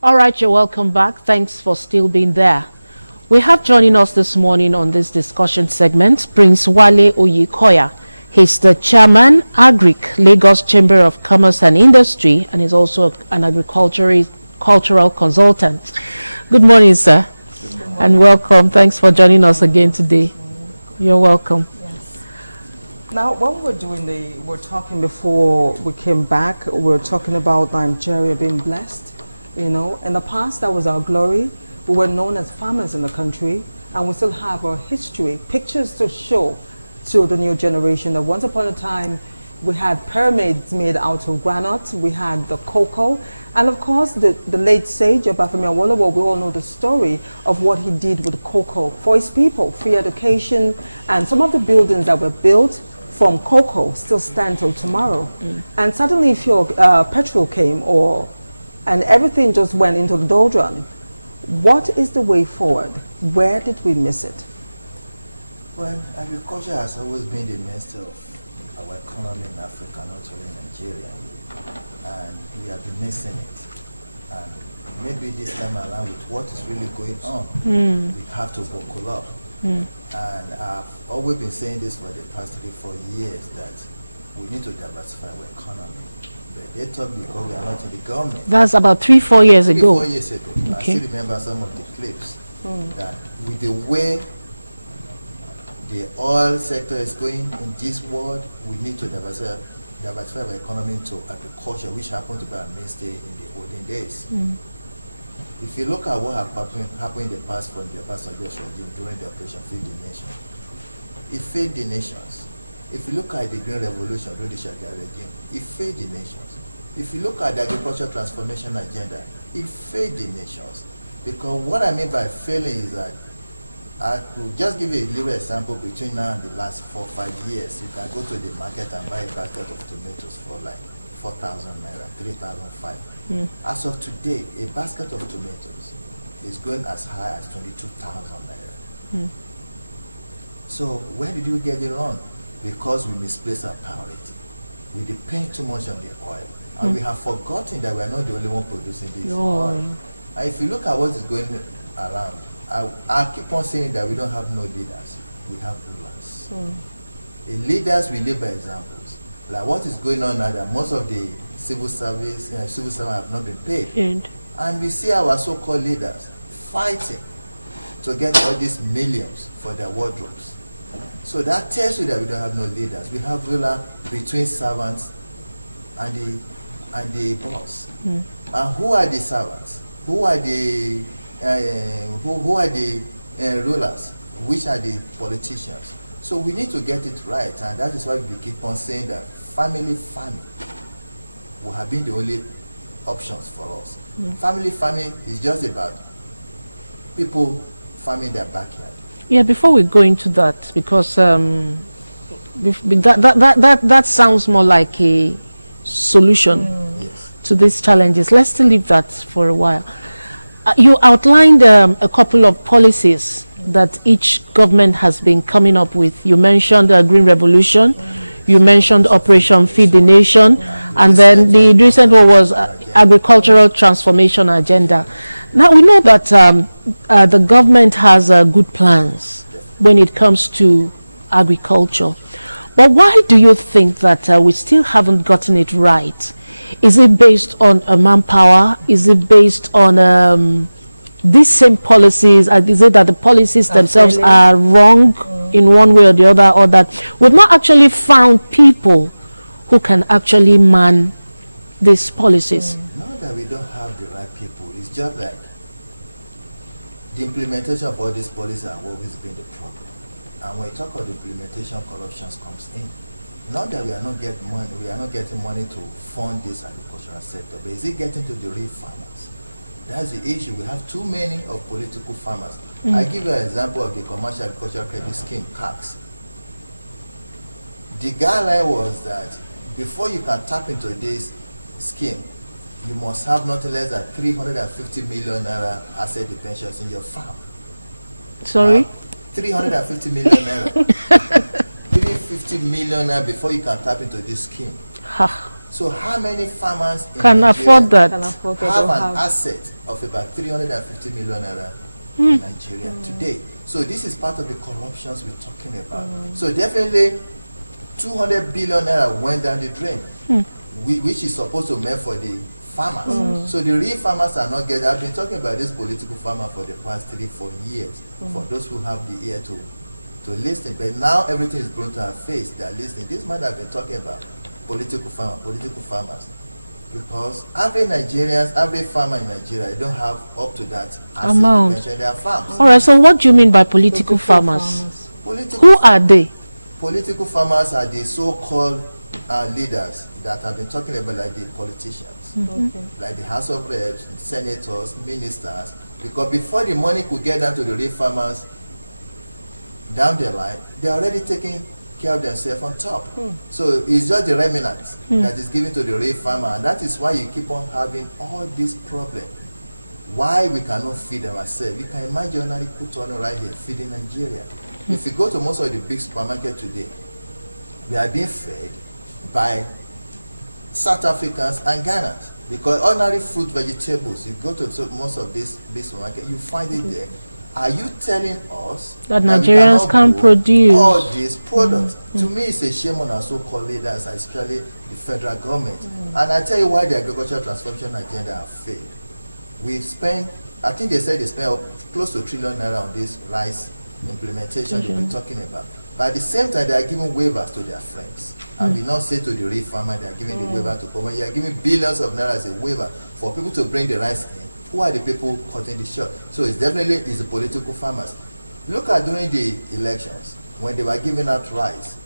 All right, you're welcome back. Thanks for still being there. We have joining us this morning on this discussion segment Prince Wale Oyekoya. He's the chairman, Agric, Lagos Chamber of Commerce and Industry, and he's also an agricultural consultant. Good morning, sir. Good morning. And welcome. Thanks for joining us again today. You're welcome. Yes. Now, when we're talking before we came back, we're talking about Nigeria being blessed. You know, in the past, that was our glory. We were known as farmers in the country, and we still have our history, pictures to show to the new generation that once upon a time, we had pyramids made out of granite, we had the cocoa, and of course, the late sage, Obafemi Awolowo, we all know the story of what he did with cocoa for his people, free education, and some of the buildings that were built from cocoa still stand till tomorrow. And suddenly, if your petrol came and everything just went into the doldrum, what is the way forward? Where did we miss it? Well, agriculture has always been the mainstay of our economy in Africa, not only Nigeria. And we have been missing it. And maybe this time around, with what is really going on, we have to buckle up. And I've always been saying this for the past 3-4 years, that we need to diversify our economy. But they thought because we are not in the government. That's about 3-4 years ago. 4 years ago. Okay. I still remember some of the clips that with the way the oil sector is going in this world, we need to diversify our economy into agriculture, which happened to be our mainstay in the olden days. If you look at what happened in the past from the Obasanjo regime during the Operation Feed the Nation, it fed the nations. If you look at the Green Revolution during the Shagari regime, it fed the nations. If you look at the agricultural transformation agenda, it fed the nations. Because what I mean by failing is that I could just give you a little example between now and the last 4-5 years. You can go to the market and buy a basket of tomatoes for like 4,000 naira, 3,500. As of today, a basket of tomatoes is going as high as 22,000 naira. So where did we get it wrong? Because we misplaced our priority. We depend too much on the oil. And we have forgotten that we are not the only one producing this oil. And if you look at what is going around, I keep on saying that we don't have no leaders. We have rulers. The leaders, we live by examples. Like what is going on now, that most of the civil servants have not been paid. And we see our so-called leaders fighting to get all these millions for their wardrobes. So that tells you that we don't have no leaders. We have ruler between servants and the boss. And who are the servants? Who are the rulers? Which are the politicians? So we need to get it right, and that is why we keep on saying that family farming will have been the only options for us. Family farming is just about people farming their backyard. Yeah, before we go into that, because that sounds more like a solution to these challenges. Let's still leave that for a while. You outlined a couple of policies that each government has been coming up with. You mentioned the Green Revolution, you mentioned Operation Feed the Nation, and then the recent one was Agricultural Transformation Agenda. Now we know that the government has good plans when it comes to agriculture. But why do you think that we still haven't gotten it right? Is it based on manpower? Is it based on these same policies? Is it that the policies themselves are wrong in one way or the other, or that we've not actually found people who can actually man these policies? Not that we don't have the right people. It's just like the implementation of all these policies have always been the problem. And when you talk about the implementation, corruption comes in. Not that we are not getting money to fund this agricultural sector, but is it getting to the real farmers? That's the issue. We have too many of political farmers. I give you an example of the Commercial Agricultural Credit Scheme, CACS. The guideline was that before you can tap into this scheme, you must have nothing less than 350 million naira asset depensions in your farm. Sorry? 350 million naira. 350 million naira before you can tap into this scheme. So how many farmers in can Nigeria afford that? have an asset of about 350 million naira in Nigeria today. So this is part of the corruptions we're talking about. So definitely 200 billion naira went down the drain, which is supposed to be meant for the farmers. So the real farmers are not getting. I've been talking about this political farmer for the past 3-4 years, for those who have the ear to listen. But now everything is blown to our face. They are listening. This man I've been talking about, political farmers. Because average Nigerians, average farmer in Nigeria, they don't have up to that amount to mention their farms. All right, so what do you mean by political farmers? Who are they? Political farmers are the so-called leaders that have been talking about, like the politicians, like the House of Reps, senators, ministers, because before the money could get down to the real farmers down the line, they're already taking care of themselves on top. So it's just the remnants that is given to the real farmer, and that is why you keep on having all these problems. Why we cannot feed ourselves? You can imagine only put on right here, feeding Nigeria. If you go to most of the big supermarkets today, we are being fed by South Africans and Ghanaians. Because ordinary fruit, vegetables, you go to most of these big supermarkets, you find it there. Are you telling us that Nigerians can produce all these products? To me, it's a shame on our so-called leaders, especially the federal government. And I tell you why the agricultural transformation agenda have failed. We spend, I think they said they spent close to 1 trillion naira on this rice implementation they've been talking about. But at the same time, they are giving waivers to their friends. And we not say to the real farmer, they are giving the waiver to come. You are giving billions of naira as a waiver for people to bring the rice in. Who are the people cutting the short? So it's definitely the political farmers. Look at during the elections, when they were giving out rice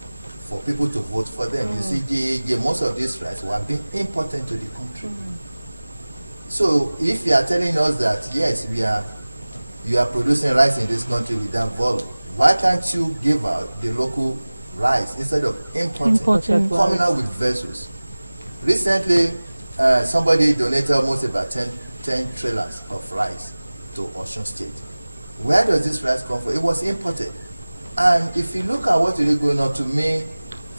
for people to vote for them. You see, most of these rice were being imported to the country. So if you are telling us that, yes, you are producing rice in this country without volume, why can't you give out the local rice instead of importing coming out with vessels? Recently, somebody donated almost about 10 trailers of rice to Osun State. Where does this rice come from? It was imported. And if you look at what is going on, to me,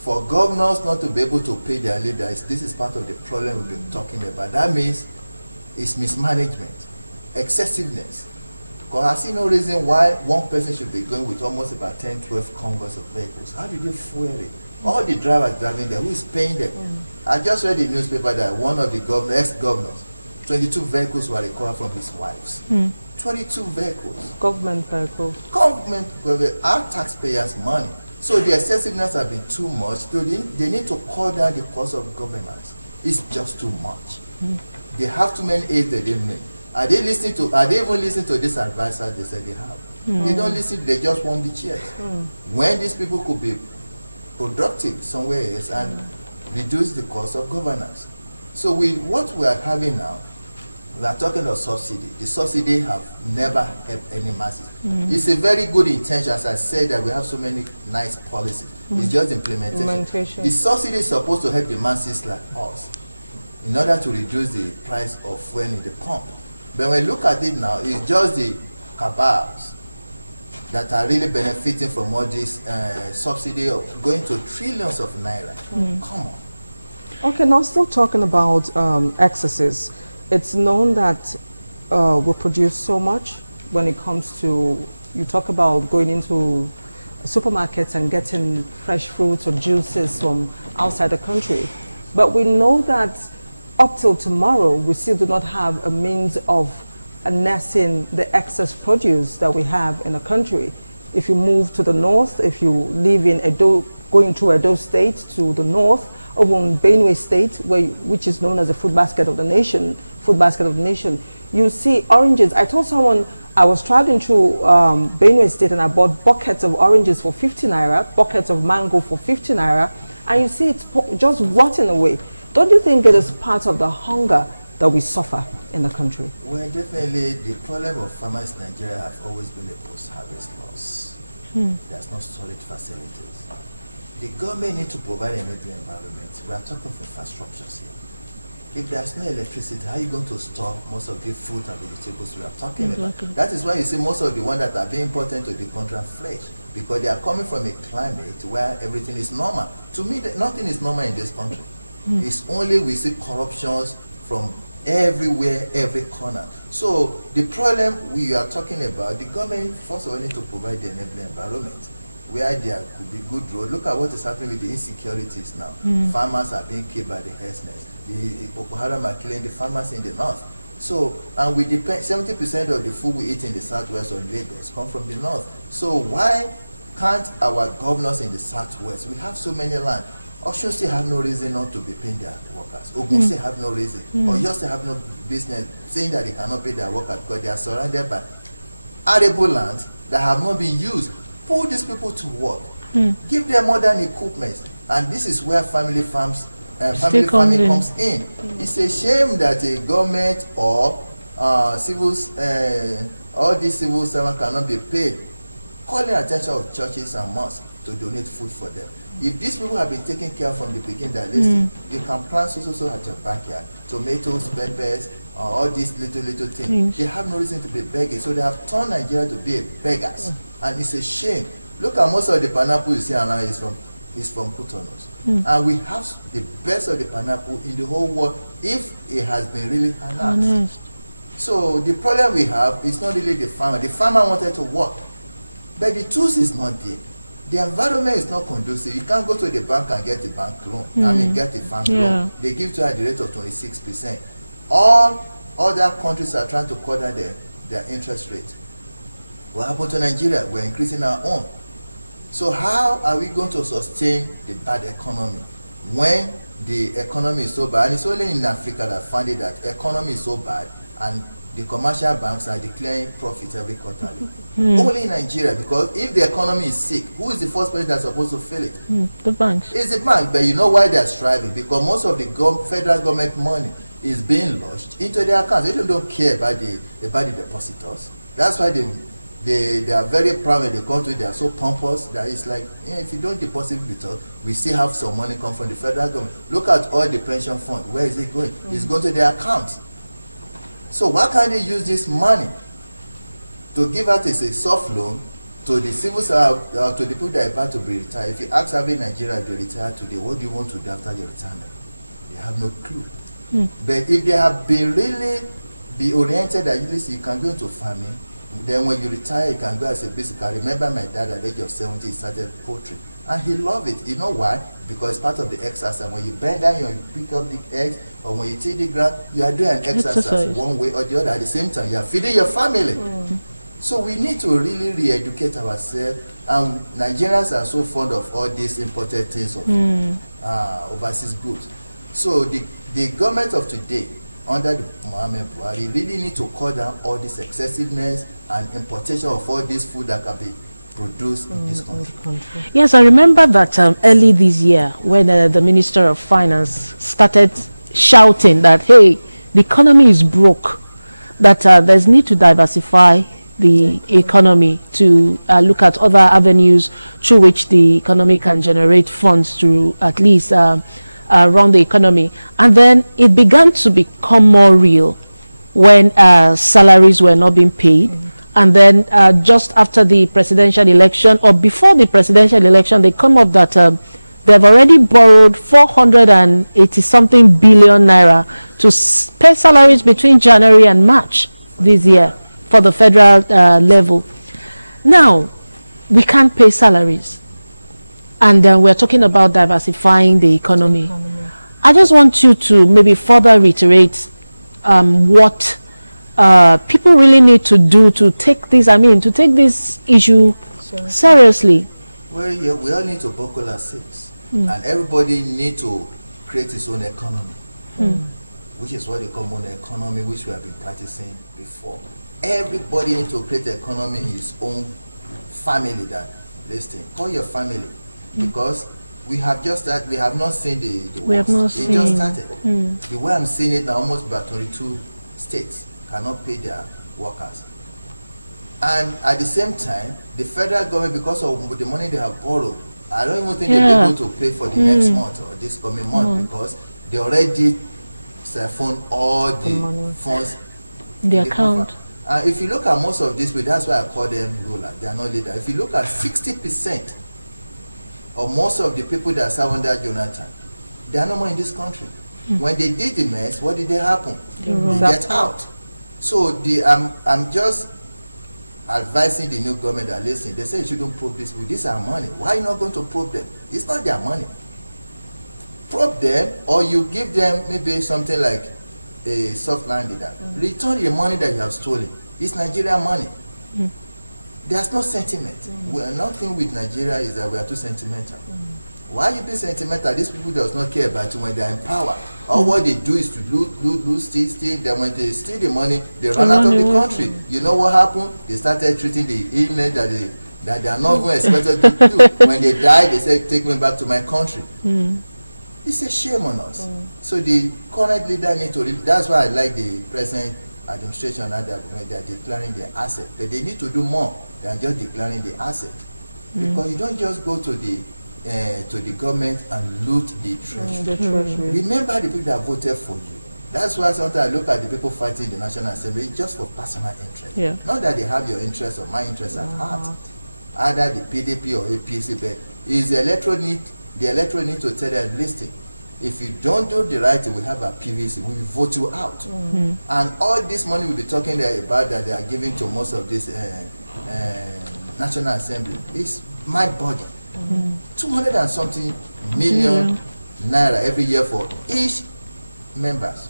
for governors not to be able to pay their leaders, this is part of the problem we've been talking about. That means it's mismanagement, excessiveness. Because I see no reason why one person should be going with almost about 10, 12 convoys of vehicles. How did you fuel it? All the drivers driving there, who is paying them? I just read in the newspaper that one of the ex-governors, 22 vehicles were recovered from his wives. 22 vehicles. Government vehicles. Government, our taxpayers' money. So the excessiveness has been too much. So they need to cut down the cost of governance. It's just too much. They have too many aides they didn't need. Are they even listening to this advisor they said they have? They don't listen, they just want the chairs. When these people could be productive somewhere else and reduce the cost of governance. So with what we are having now, we are talking of subsidy. The subsidy have never helped any masses. It's a very good intention, as I said, that we have so many nice policies. It's just implementation. The subsidy is supposed to help the masses like us in order to reduce the price of fuel in the pump. But when we look at it now, it's just the cabals that are really benefiting from all this subsidy of going to trillions of naira. Come on. Okay, now still talking about excesses. It's known that we produce so much when it comes to, you talk about going into supermarkets and getting fresh fruits or juices from outside the country. But we know that up till tomorrow, we still do not have a means of nursing the excess produce that we have in the country. If you move to the north, if you live in Edo, going to Edo State to the north, over in Benue State, which is known as the food basket of the nation, you see oranges. I told someone I was traveling through Benue State and I bought buckets of oranges for 50 naira, buckets of mango for 50 naira, and you see it's just rotting away. Don't you think it is part of the hunger that we suffer in the country? Well, definitely the problem of farmers in Nigeria have always been a post-harvest loss. There's no solid facilities. The government needs to provide a native environment. We are talking of infrastructures here. If there's no electricity, how are you going to store most of the fruit and vegetables we are talking about? That is why you see most of the ones that are being imported to the country are fresh, because they are coming from a climate where everything is normal. To me, nothing is normal in this country. It's only we see corruptions from everywhere, every corner. So the problem we are talking about, the government first of all need to provide the enabling environment where there could be good road. Look at what is happening with the insecurities now. Farmers are being killed by the herdsmen. The Boko Haram are killing the farmers in the north. So, and we depend, 70% of the food we eat in the southwest or in Lagos come from the north. So why can't our governors in the southwest, we have so many land, Osun still have no reason not to be paying their workers. Ogun still have no reason. Or you still have no business saying that they cannot pay their workers because they are surrounded by arable lands that have not been used. Put these people to work. Give them modern equipment. And this is where family farms, family farming comes in. It's a shame that a government or civils, all these civil servants cannot be paid. Calling attention of churches and mosques to donate food for them. If these people have been taken care of from the beginning, that listen, you can plant so at your backyard, tomatoes, peppers, all these little things. They have no reason to be begging, so they have turned Nigeria to be beggars, and it's a shame. Look at most of the pineapple you see around is from Cotonou, and we have the best of the pineapple in the whole world if it has been really harnessed. So the problem we have is not really the farmer. The farmer wanted to work, but the tools is not there. The environment is not conducive. You can't go to the bank and get a bank loan. I mean, get a farm loan. They give to you at the rate of 26%. All other countries are trying to cut down their interest rate. What happened to Nigeria? We're increasing our own. So how are we going to sustain the bad economy when the economy is so bad? And it's only in Africa that find it that economy is so bad and the commercial banks are declaring profit every quarter. Only in Nigeria, because if the economy is sick, who is the first person that's supposed to feel it? The banks. It's the bank, but you know why they're striving? Because most of the federal government money is being lodged into their accounts. They don't care about the depositors. That's why they are very proud when they come to it. They are so pompous that it's like, if you don't deposit with us, we still have some money come from the federal government. Look at all the pension fund. Where is it going? It's going to their accounts. So why can't they use this money to give out as a soft loan to the civil to the people that are about to be retired? If you ask every Nigerian if they retire today, what do you want to do after your retirement? They have no clue. But if they have been really be oriented that you can go into farming, then when you retire, you can go as a basic. I remember my dad at the age of 70, he started poultry. And he loved it. You know why? Because it's part of the exercise. When you bend down, you pick up the eggs, or when you take the ground, you are doing an exercise one way or the other. At the same time, you are feeding your family. So we need to really re-educate ourselves. And Nigerians are so fond of all these imported things of overseas goods. So the government of today, under the Mohamed Buhari, really need to cut down all this excessiveness and importation of all this food that can be produced in this country. Yes, I remember that early this year when the Minister of Finance started shouting that, hey, the economy is broke, that there's need to diversify the economy to look at other avenues through which the economy can generate funds to at least run the economy. And then it began to become more real when salaries were not being paid. And then just after the presidential election, or before the presidential election, they come up that they've already borrowed 480-something billion naira to pay salaries between January and March this year for the federal level. Now, we can't pay salaries. And we're talking about diversifying the economy. I just want you to maybe further reiterate what people really need to do to take this, to take this issue seriously. Well, yeah, we all need to buckle our seats. And everybody need to create his own economy, which is what they call mono economy, which we have been practicing before. Everybody need to create an economy in his own family. That listen, call your family, because we have just that we have not seen the we have not seen. It just started. The way I'm seeing it now, almost about 22 states cannot pay their workers. And at the same time, the federal government, because of the money they have borrowed, I don't even think they're able to pay for the next month or this coming month, because they already siphoned all the funds in the account. If you look at most of these, that's why I call them rulers. They are not leaders. If you look at 60% of most of the people that serve under Jonathan, they are no more in this country. When they did the mess, what did they happen? They get out. So I'm just advising the new government that listen, they say you shouldn't probe these people. These are money. Why are you not going to probe them? It's not their money. Probe them, or you give them maybe something like a soft landing. Return the money that you have stolen. It's Nigerian money. There's no sentiment. Nothing with Nigeria is that we are too sentimental. Why you be sentimental? These people does not care about you when they are in power. All what they do is to lose, steal. Then when they steal the money, they run out of the country. You know what happened? They started treating the illness that they are not going expected to do. When they die, they say, take me back to my country. It's a shame on us. So the current leader need to, that's why I like the present administration and that when they are declaring their asset. But they need to do more than just declaring the asset. Because you don't just go to the government and loot the treasury. Remember the people that voted for you. That's why sometimes I look at the people fighting in the National Assembly just for personal interest. Not that they have your interest or my interest at heart. Either the PDP or APC, but is the electorate need to tell them, listen, if you don't do the right thing, we have a PVC, we will vote you out. And all this money we'll be talking about that they are giving to most of this National Assembly is mind-boggling. 200 and something million naira every year for each members.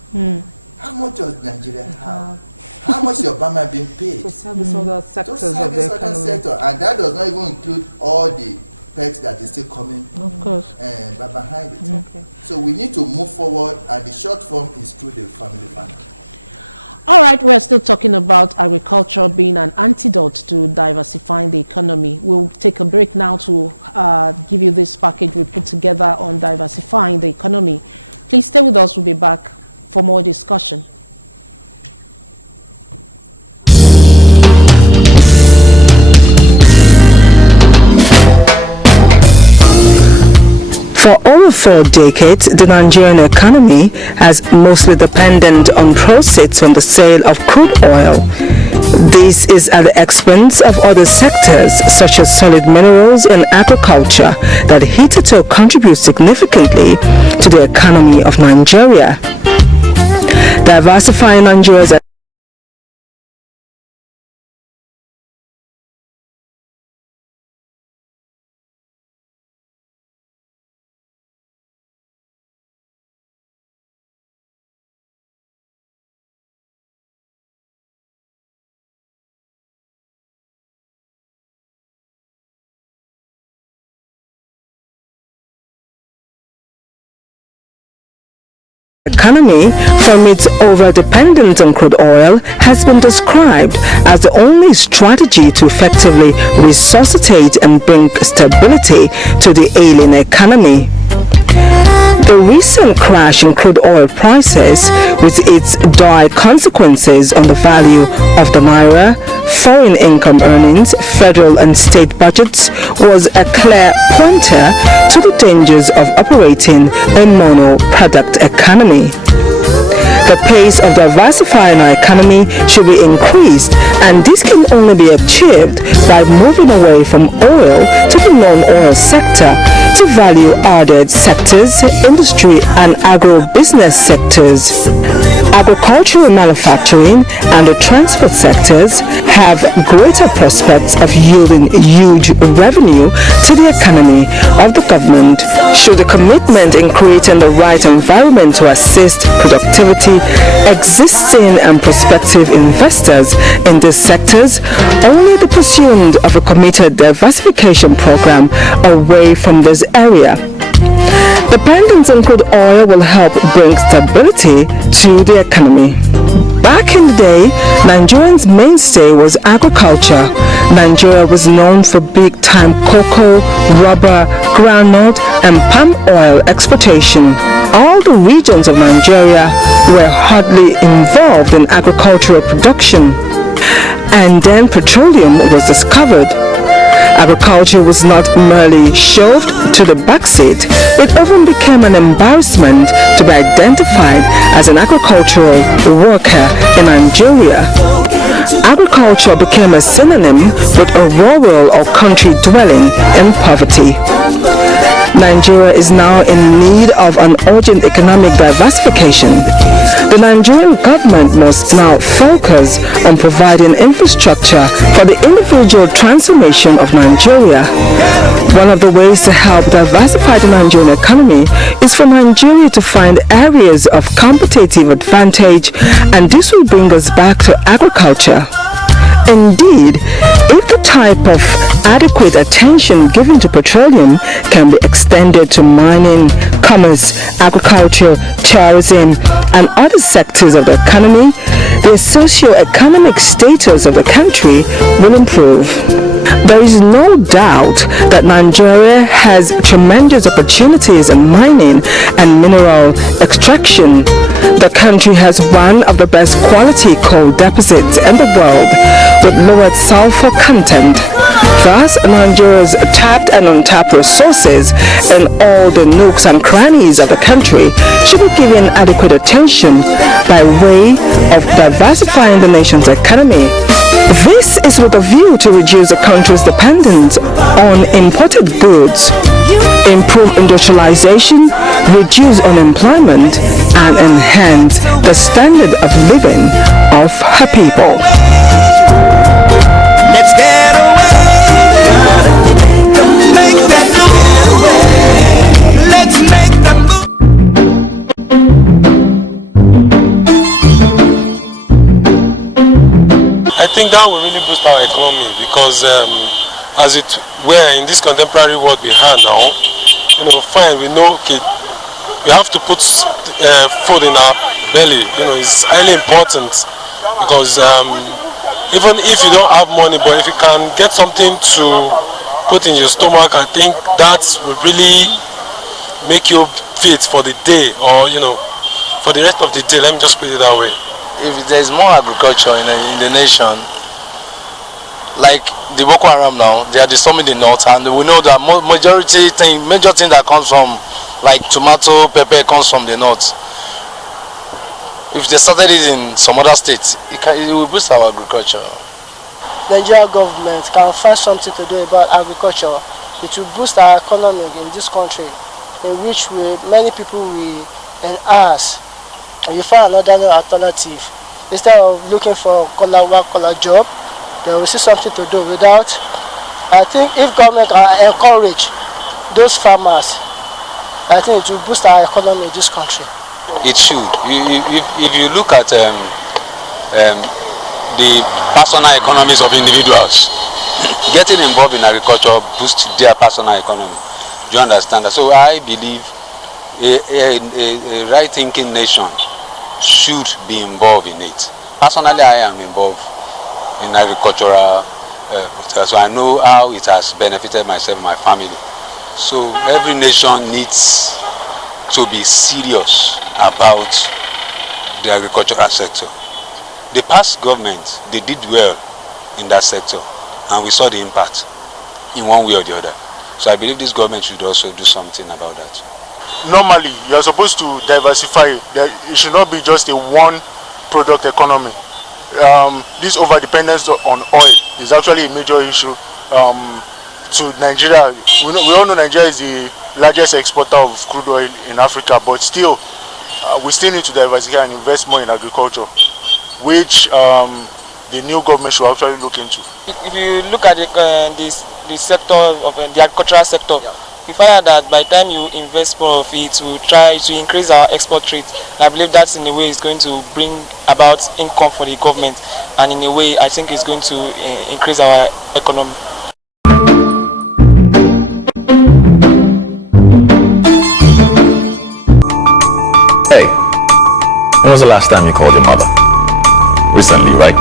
How much does Nigeria have? How much is your Obama being paid? To service other sectors of the economy. And that does not even include all the perks that is still coming behind it. So we need to move forward, and the short form is through the family farming. All right, we're still talking about agriculture being an antidote to diversifying the economy. We'll take a break now to give you this package we put together on diversifying the economy. Please stay with us. We'll be back for more discussion. For over 4 decades, the Nigerian economy has mostly depended on proceeds from the sale of crude oil. This is at the expense of other sectors such as solid minerals and agriculture that hitherto contribute significantly to the economy of Nigeria. Diversifying Nigeria's economy from its over-dependence on crude oil has been described as the only strategy to effectively resuscitate and bring stability to the ailing economy. The recent crash in crude oil prices, with its dire consequences on the value of the naira, foreign income earnings, federal and state budgets, was a clear pointer to the dangers of operating a mono-product economy. The pace of diversifying our economy should be increased, and this can only be achieved by moving away from oil to the non-oil sector to value-added sectors, industry and agro-business sectors. Agricultural manufacturing and the transport sectors have greater prospects of yielding huge revenue to the economy of the government should the commitment in creating the right environment to assist productivity, existing and prospective investors in these sectors. Only the pursuit of a committed diversification program away from this area. Dependence on crude oil will help bring stability to the economy. Back in the day, Nigerians' mainstay was agriculture. Nigeria was known for big-time cocoa, rubber, groundnut, and palm oil exportation. All the regions of Nigeria were hardly involved in agricultural production. And then petroleum was discovered. Agriculture was not merely shoved to the backseat, it even became an embarrassment to be identified as an agricultural worker in Nigeria. Agriculture became a synonym with a rural or country dwelling in poverty. Nigeria is now in need of an urgent economic diversification. The Nigerian government must now focus on providing infrastructure for the individual transformation of Nigeria. One of the ways to help diversify the Nigerian economy is for Nigeria to find areas of competitive advantage, and this will bring us back to agriculture. Indeed, if the type of adequate attention given to petroleum can be extended to mining, commerce, agriculture, tourism, and other sectors of the economy, the socio-economic status of the country will improve. There is no doubt that Nigeria has tremendous opportunities in mining and mineral extraction. The country has one of the best quality coal deposits in the world, with lowered sulfur content. Thus, Nigeria's tapped and untapped resources in all the nooks and crannies of the country should be given adequate attention by way of diversifying the nation's economy. This is with a view to reduce the country's dependence on imported goods, improve industrialization, reduce unemployment, and enhance the standard of living of her people. I think that will really boost our economy because as it were in this contemporary world we have now, fine, we know, okay, we have to put food in our belly, it's highly important because even if you don't have money, but if you can get something to put in your stomach, I think that will really make you fit for the day, or for the rest of the day. Let me just put it that way. If there is more agriculture in the nation, like the Boko Haram now, they are disturbing the north, and we know that major thing that comes from, like tomato, pepper, comes from the north. If they started it in some other states, it will boost our agriculture. The Nigerian government can find something to do about agriculture. It will boost our economy in this country, in which many people will enhance. And you find another alternative. Instead of looking for collar job, they will see something to do without. I think if government can encourage those farmers, I think it will boost our economy in this country. It should. If you look at the personal economies of individuals, getting involved in agriculture boosts their personal economy. Do you understand that? So I believe a right-thinking nation should be involved in it. Personally, I am involved in agricultural, so I know how it has benefited myself and my family. So every nation needs to be serious about the agricultural sector. The past government, they did well in that sector, and we saw the impact in one way or the other. So I believe this government should also do something about that. Normally, you are supposed to diversify. It should not be just a one product economy. This over-dependence on oil is actually a major issue to Nigeria. We all know Nigeria is the largest exporter of crude oil in Africa, but still, we still need to diversify and invest more in agriculture, which the new government should actually look into. If you look at the sector of the agricultural sector, you find out that by the time you invest more of it, to try to increase our export rate. I believe that's in a way is going to bring about income for the government, and in a way I think it's going to increase our economy. Hey, when was the last time you called your mother? Recently, right?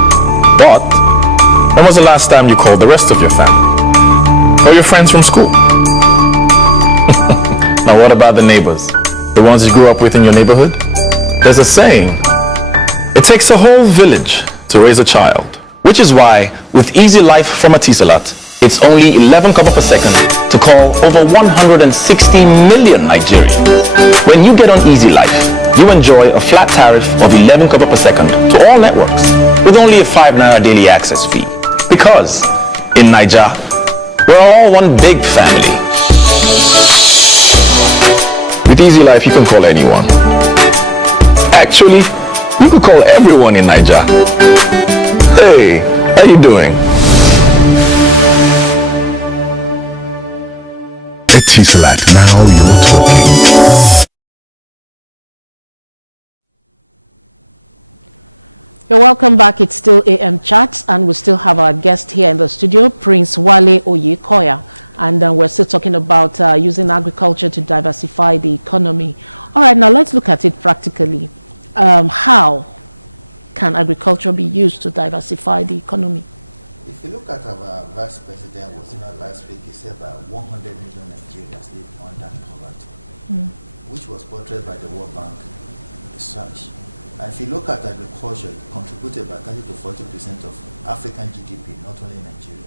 But when was the last time you called the rest of your family? Or your friends from school? Now what about the neighbors? The ones you grew up with in your neighborhood? There's a saying, it takes a whole village to raise a child. Which is why, with Easy Life from Etisalat, it's only 11 kobo per second to call over 160 million Nigerians. When you get on Easy Life, you enjoy a flat tariff of 11 kobo per second to all networks, with only a 5 naira daily access fee. Because, in Niger, we're all one big family. With Easy Life, you can call anyone. Actually, you can call everyone in Niger. Hey, how you doing? Etisalat, now you're talking. You're welcome back. It's still AM Chats, and we still have our guest here in the studio, Prince Wale Oyekoya. And we're still talking about using agriculture to diversify the economy. All right, now let's look at it practically. How can agriculture be used to diversify the economy? If you look at our vice president was last week, he said about 100 million Nigerians live under poverty, which was portrayed by the World Bank research. And if you look at agriculture, it contributed about 30 to 40% of African GDP, not only in Nigeria,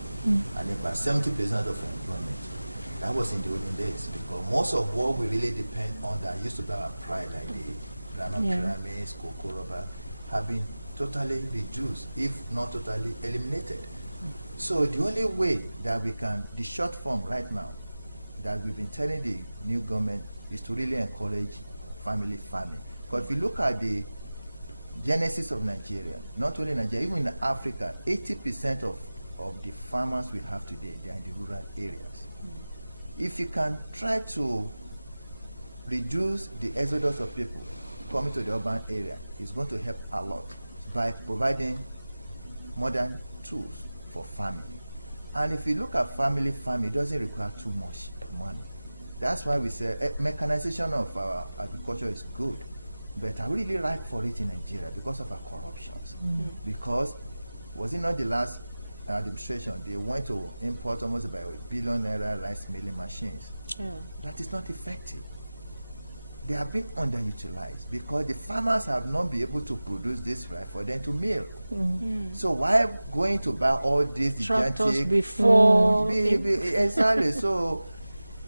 and about 70% of employment. That was in the olden days, because most of what we really depend on that used to be our pride, like the granite pyramids, cocoa, rubber, have been totally reduced, if not totally eliminated. So the only way that we can, the short form right now, that we've been telling the new government is to really encourage family farming. Because if you look at the genesis of Nigeria, not only Nigeria, even in Africa, 80% of the farmers we have today, they are in the rural areas. If you can try to reduce the exodus of people coming to the urban area, it's going to help a lot by providing modern tools for farming. And if you look at family farming, it doesn't require too much money. That's why we say mechanization of our agriculture is good. But I really ripe for it in Nigeria because of our corruptions. Because was it not the last administration, they went to import almost about $1 billion rice milling machines. That is not effective. They have been underutilized because the farmers have not been able to produce this rice for them to mill. So why going to buy all these Tractors gigantic before exactly. So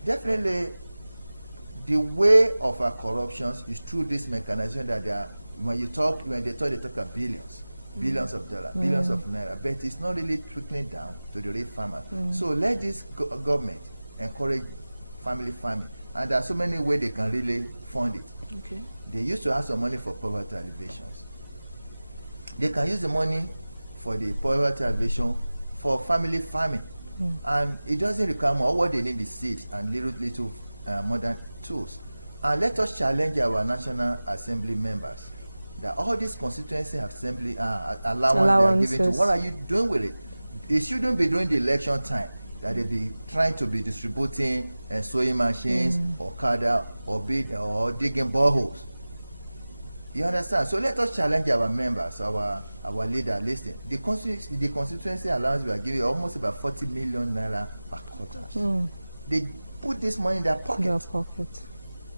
definitely the way of our corruptions is through this mechanism that they are, when they talk about billions of dollars, billions of naira, but it's not really trickling down to the real farmer. So let this government encourage family farming, and there are so many ways they can really fund it. They used to have some money for poverty alleviations. They can use the money for the poverty alleviation for family farming, and it doesn't require more. All what they need is seeds and little modern tools. And let us challenge our National Assembly members that all these constituency assembly allowance they are giving to, what are you doing with it? It shouldn't be during the election time that they be trying to be distributing sewing machines or cadre or digging boreholes. You understand? So let us challenge our members, our leader. Listen, the constituency allowance we are giving almost about 40 million naira per quarter. They put this money in their pocket.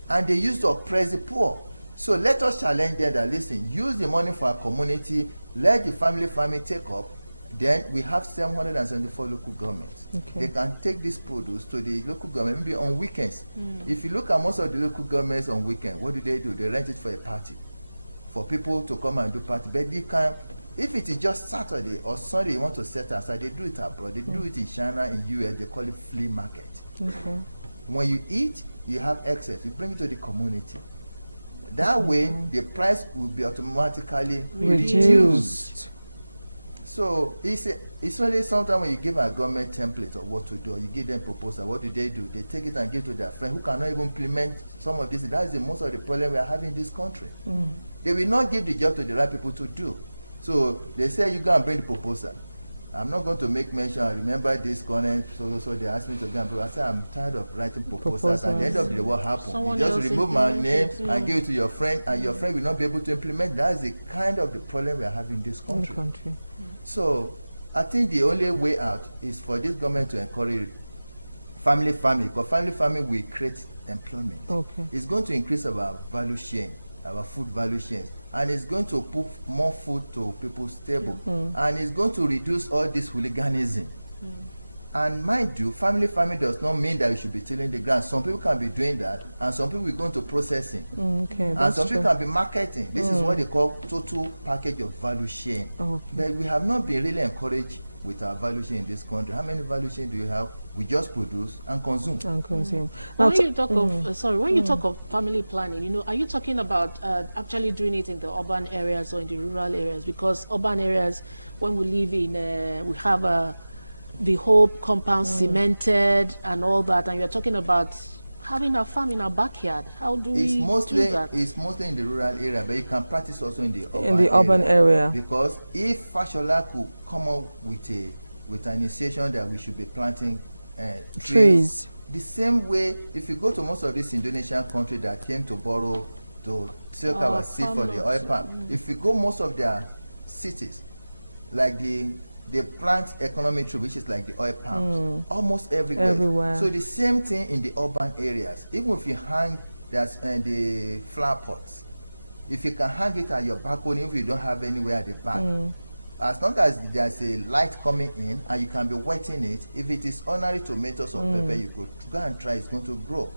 And they used to oppress the poor. So let us challenge them that, listen, use the money for our community, let the family farming take up. Then we have 774 local governments. They can take this produce to the local government maybe on weekends. If you look at most of the local governments on weekends, what do? They rent it for a party, for people to come and do party. But you can, if it is just Saturday or Sunday you want to set aside, they do it abroad. They do it in China, in US, they call it flea market. When you eat, you have excess, you bring it to the community. That way, the price will be automatically reduced. So it's only sometimes when you give a government template of what to do, or you give them a proposal, what do? They take it and give to their friend who cannot even implement some of this. That is most of the problem we are having in this country. They will not give the job to the right people to do. So they say you go and bring the proposal. I'm not going to make mention. I remember this comment. So they asked me to go and I said I'm tired of writing proposals. At the end of the day, what happened? You just remove my name and give it to your friend, and your friend will not be able to implement. That is the kind of the problem we are having in this country. So I think the only way out is for this government to encourage family farming, because family farming will create employment. It's going to increase our value chain, our food value chains, and it's going to put more food to people's table, and it's going to reduce all this hooliganism. And mind you, family farming does not mean that you should be tilling the ground. Some people can be doing that, and some people will go into processing, and some people can be marketing. This is what they call total package of value chain. But we have not been really encouraged with our value chain in this country. How many value chain do you have? We just produce and consume. Now, when you talk of when you talk of family planning, you know, are you talking about actually doing it in the urban areas or in the rural areas? Because urban areas, when we live in, we have the whole compound cemented and all that, and you're talking about having a farm in our backyard. How do we do that? It's mostly in the rural area, but you can practice also in the urban area. Because if Fashola could come up with an initiation that we should be planting trees, the same way, if you go to most of these Indonesian countries that came to borrow to take our seed for the oil palm, if you go most of their cities, like they plant economic tree, which is like the oil palms, almost everywhere. So the same thing in the urban areas. Even if you hang the flower pots, if you can hang it at your balcony, if you don't have anywhere at the back, as long as there's a light coming in and you can be wetting it, if it is ordinary tomatoes or pepper, you could go and try, it's going to grow.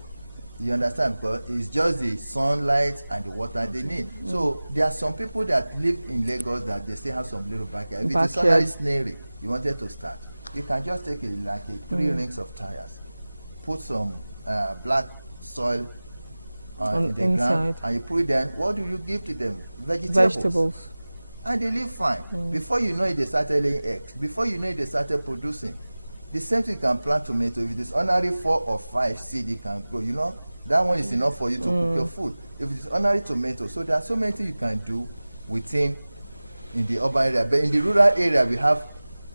You understand? Because it's just the sunlight and the water they need. So there are some people that live in Lagos that they still have some little backyard. If it's ordinary snaring, you wanted to start, you can just take 3 rings of tires, put some black soil in the ground, and you put it there. What do you give to them? Vegetables. And they live fine. Before you know it, they started laying eggs. Before you know it, they started producing. The same thing, you can plant tomato. If it is ordinary 4 or 5 seed, it can grow. You know, that one is enough for you to cook your food. If it is ordinary tomato, so there are so many things you can do in the urban area. But in the rural area, we have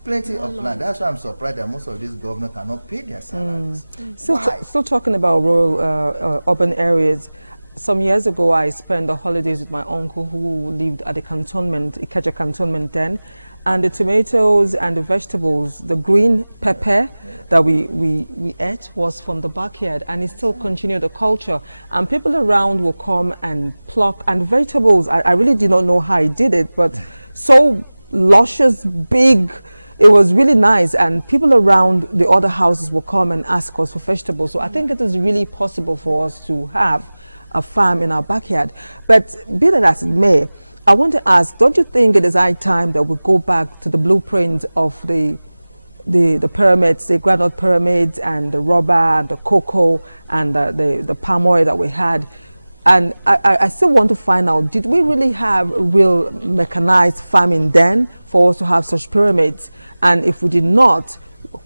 plenty of land. That's why I'm surprised that most of these governors cannot pay their salaries. Still talking about rural urban areas. Some years ago, I spent the holidays with my uncle who lived at the cantonment, Ikeja cantonment then. And the tomatoes and the vegetables, the green pepper that we ate was from the backyard, and it still continued the culture. And people around will come and pluck, and vegetables, I really did not know how he did it, but so luscious, big, it was really nice. And people around the other houses will come and ask us for vegetables. So I think it is really possible for us to have a farm in our backyard. But be that as it may, I want to ask, don't you think it is high time that we go back to the blueprint of the pyramids, the granite pyramids, and the rubber, and the cocoa, and the palm oil that we had? And I still want to find out, did we really have real mechanized farming then for us to have such pyramids? And if we did not,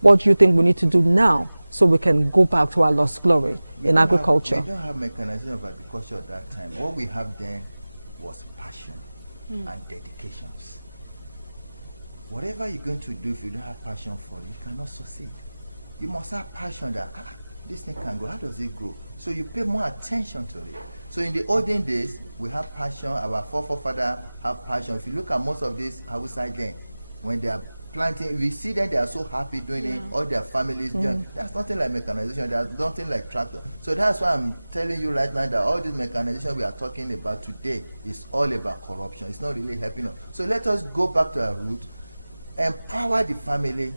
what do you think we need to do now so we can go back to our lost glory in agriculture? We don't have mechanization of agriculture at that time. What we have then was passion and dedications. Whatever you're going to do, if you don't have passion for it, you cannot succeed. You must have passion that this thing can grow. How does it grow? So you pay more attention to it. So in the olden days, we have passion. Our forefathers have passion. If you look at most of these Hausa then, when they are planting, we see them, they are so happy doing it, all their families doing. There's nothing like mechanization, there's nothing like tractor. So that's why I'm telling you right now that all this mechanization we are talking about today is all about corruption. It's not really helping us. So let us go back to our root, empower the family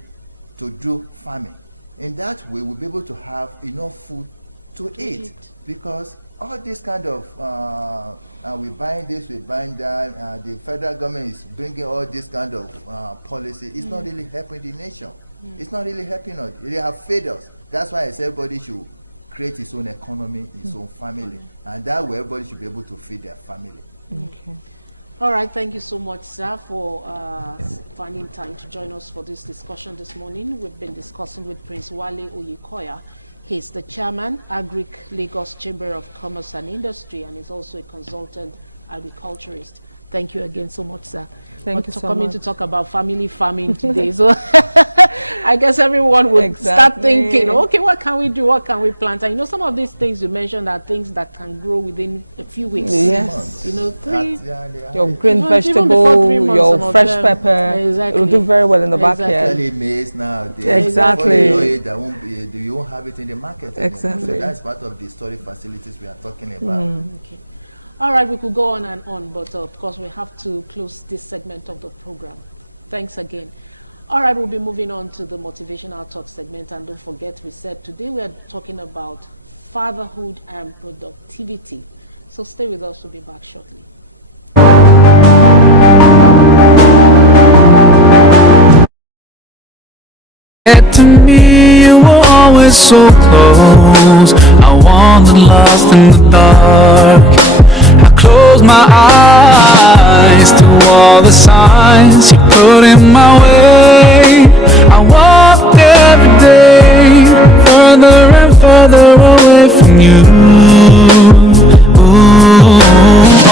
to do farming. In that way, we'll be able to have enough food to eat. Because all this kind of, we buying this, we buying that, the federal government is bringing all this kind of policy. It's not really helping the nation. It's not really helping us. They have failed us. That's why I say everybody should create his own economy, his own family. And that way, everybody should be able to feed their family. Okay. All right, thank you so much, sir, for finding time to join us for this discussion this morning. We've been discussing with Prince Wale Oyekoya. He's the chairman, Agric Lagos Chamber of Commerce and Industry, and is also a consultant agriculturist. Thank you again so much, sir. Thank you so much. Coming to talk about family farming today. So I guess everyone would start thinking, okay, what can we do? What can we plant? And you know, some of these things you mentioned are things that can grow within a few weeks. Yes. You know, your green vegetable, your fresh pepper, it will do very well in the backyard. Especially maize now. Exactly. You won't have it in the market. Exactly. So that's part of the storage facilities we are talking about. Okay. All right, we could go on and on, but of course we have to close this segment of the program. Thanks again. All right, we'll be moving on to the motivational talk segment, and don't forget, we said today we are talking about fatherhood and productivity. So stay with us, we'll be back shortly. and me, you were always so close. I wandered lost in the dark. I closed my eyes to all the signs you put in my way. I walked every day further and further away from you. Ooh,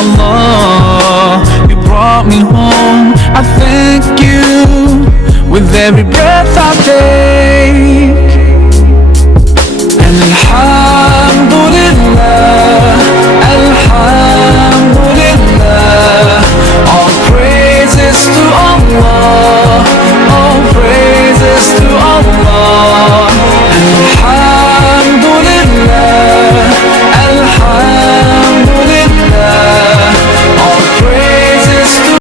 Allah, you brought me home. I thank you with every breath